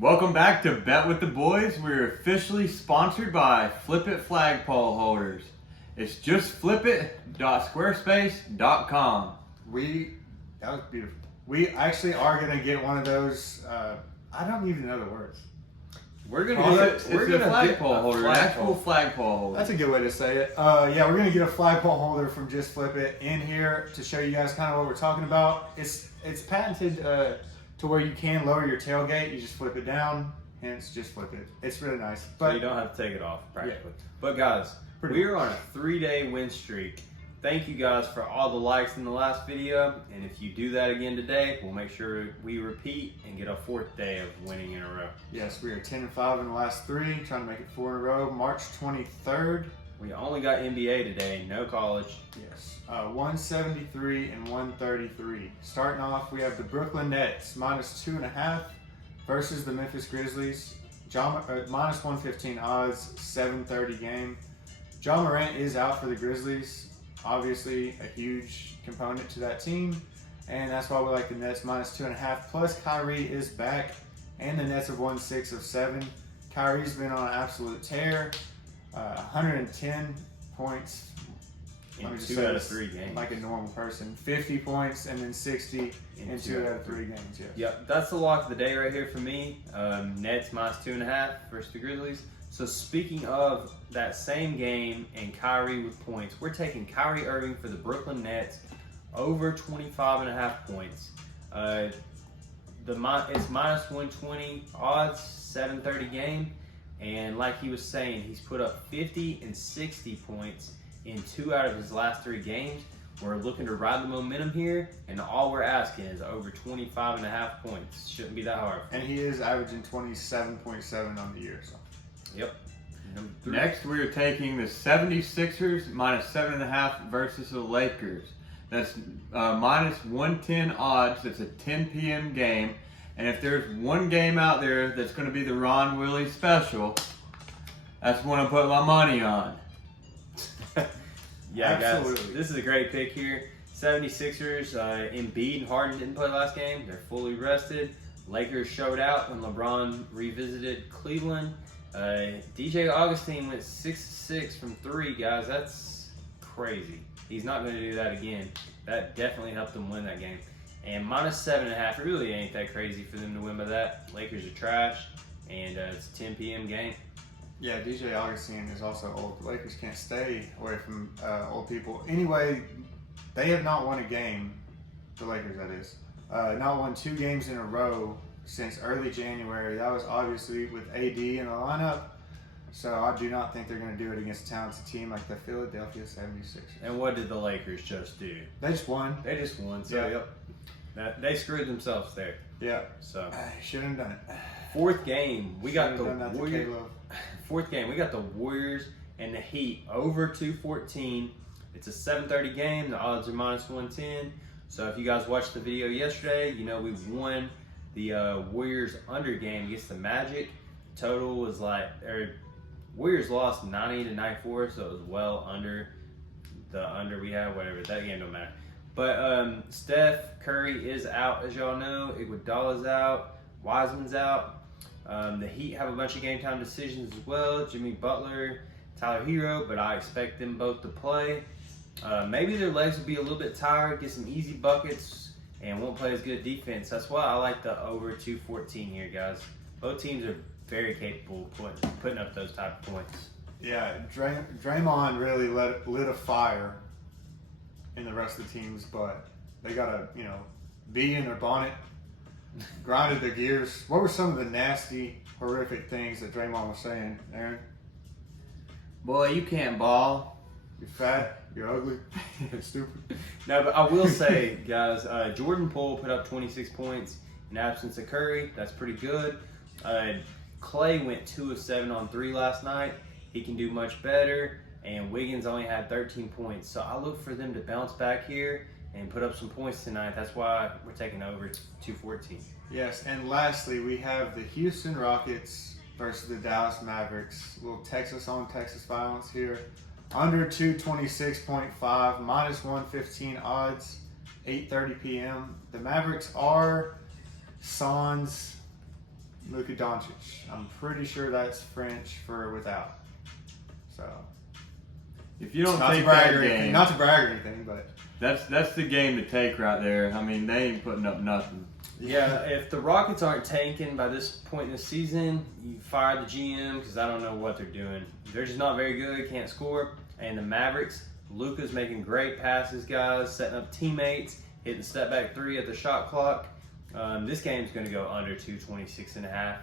Welcome back to Bet with the Boys. We're officially sponsored by Flip It Flagpole Holders. It's just flipit.squarespace.com. That was beautiful. We actually are going to get one of those, I don't even know the words. We're gonna get a flagpole holder, an actual flagpole holder. That's a good way to say it. Yeah, we're going to get a flagpole holder from Just Flip It in here to show you guys kind of what we're talking about. It's patented to where you can lower your tailgate. You just flip it down, hence Just Flip It. It's really nice. But so you don't have to take it off practically. Yeah. But guys, we are on a 3-day win streak. Thank you guys for all the likes in the last video, and if you do that again today, we'll make sure we repeat and get a 4th day of winning in a row. Yes, we are 10-5 in the last 3, trying to make it 4 in a row. March 23rd. We only got NBA today, no college. Yes, 173 and 133. Starting off, we have the Brooklyn Nets -2.5 versus the Memphis Grizzlies. Minus 115 odds, 7:30 game. Ja Morant is out for the Grizzlies. Obviously, a huge component to that team, and that's why we like the Nets -2.5. Plus, Kyrie is back, and the Nets have won 6 of 7. Kyrie's been on an absolute tear, 110 points. In 2 out of 3 games. Like a normal person. 50 points and then 60 in 2 out of 3 games. Yeah. Yep, that's the lock of the day right here for me. Nets -2.5 versus the Grizzlies. So speaking of that same game and Kyrie with points, we're taking Kyrie Irving for the Brooklyn Nets over 25.5 points. It's minus 120 odds, 7:30 game, and like he was saying, he's put up 50 and 60 points in 2 out of his last 3 games. We're looking to ride the momentum here, and all we're asking is over 25.5 points. Shouldn't be that hard. And he is averaging 27.7 on the year. So. Yep. Next, we're taking the 76ers -7.5 versus the Lakers. That's minus 110 odds. It's a 10 p.m. game. And if there's one game out there that's going to be the Ron Willie special, that's one I'm putting my money on. Yeah, absolutely. Guys, this is a great pick here. 76ers, Embiid and Harden didn't play last game. They're fully rested. Lakers showed out when LeBron revisited Cleveland. DJ Augustine went 6-6 from 3, guys. That's crazy. He's not going to do that again. That definitely helped them win that game. And -7.5, it really ain't that crazy for them to win by that. Lakers are trash, and it's a 10 p.m. game. Yeah, DJ Augustine is also old. The Lakers can't stay away from old people. Anyway, they have not won a game, the Lakers that is. Not won 2 games in a row since early January. That was obviously with AD in the lineup. So I do not think they're going to do it against a talented team like the Philadelphia 76ers. And what did the Lakers just do? They just won. They just won. So Yeah. yep. They screwed themselves there. Yeah. So Shouldn't have done it. 4th game, we got Shouldn't have done the that to Warriors. Caleb. 4th game, we got the Warriors and the Heat over 214. It's a 7:30 game. The odds are -110. So if you guys watched the video yesterday, you know we won the Warriors under game against the Magic. Total was Warriors lost 90-94, so it was well under the under we had. Whatever, that game don't matter. But Steph Curry is out, as y'all know. Iguodala's out. Wiseman's out. The Heat have a bunch of game time decisions as well. Jimmy Butler, Tyler Hero, but I expect them both to play. Maybe their legs will be a little bit tired, get some easy buckets, and won't play as good defense. That's why I like the over 214 here, guys. Both teams are very capable of putting up those type of points. Yeah, Draymond really lit a fire in the rest of the teams, but they got to, be in their bonnet, grinded their gears. What were some of the nasty, horrific things that Draymond was saying, Aaron? Boy, you can't ball. You're fat, you're ugly, you're stupid. No, but I will say, guys, Jordan Poole put up 26 points in absence of Curry. That's pretty good. Clay went 2 of 7 on 3 last night. He can do much better. And Wiggins only had 13 points. So I look for them to bounce back here and put up some points tonight. That's why we're taking over 214. Yes, and lastly, we have the Houston Rockets versus the Dallas Mavericks. A little Texas on Texas violence here. Under 226.5, -115 odds, 8:30 p.m. The Mavericks are sans Luka Doncic. I'm pretty sure that's French for without. So If you don't not to take brag that or anything, game, not to brag or anything, but that's the game to take right there. I mean, they ain't putting up nothing. Yeah, if the Rockets aren't tanking by this point in the season, you fire the GM because I don't know what they're doing. They're just not very good, can't score. And the Mavericks, Luka's making great passes, guys, setting up teammates, hitting step back three at the shot clock. This game's going to go under 226.5,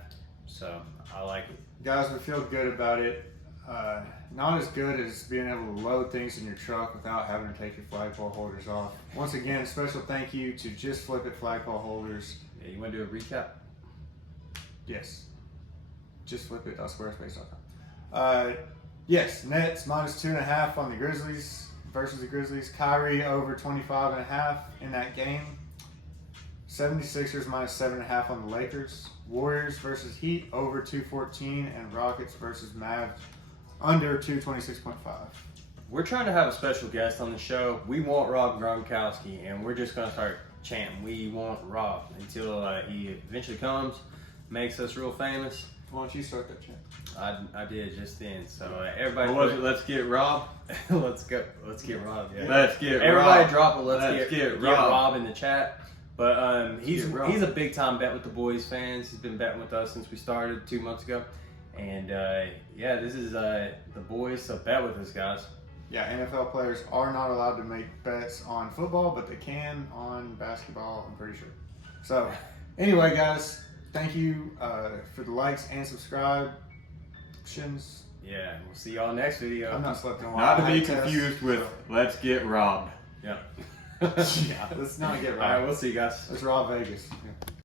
so I like it. guys, we feel good about it. Not as good as being able to load things in your truck without having to take your flagpole holders off. Once again, special thank you to Just Flip It flagpole holders. Yeah, you want to do a recap? Yes. JustFlipIt.squarespace.com. Yes, Nets minus 2.5 on the Grizzlies versus the Grizzlies. Kyrie over 25.5 in that game. 76ers minus 7.5 on the Lakers. Warriors versus Heat over 214, and Rockets versus Mavs under 226.5. We're trying to have a special guest on the show. We want Rob Gronkowski, and we're just going to start chanting, "We want Rob," until he eventually comes, makes us real famous. Why don't you start that chant? I did just then. So everybody, What was it? Let's get Rob. let's get Rob. Yeah. Let's get Everybody Rob. drop a let's get Rob. Rob in the chat. But he's get Rob. a big time bet with the boys fans. He's been betting with us since we started 2 months ago. And yeah, this is the boys, so bet with us, guys. Yeah, NFL players are not allowed to make bets on football, but they can on basketball, I'm pretty sure. So, anyway, guys, thank you for the likes and subscribes. Yeah, we'll see y'all next video. I'm not slept in a while. Not to I be had tests, confused with so- "Let's get robbed." Yeah. Yeah, let's not get All right, right. we'll see you guys. Let's rob Vegas. Yeah.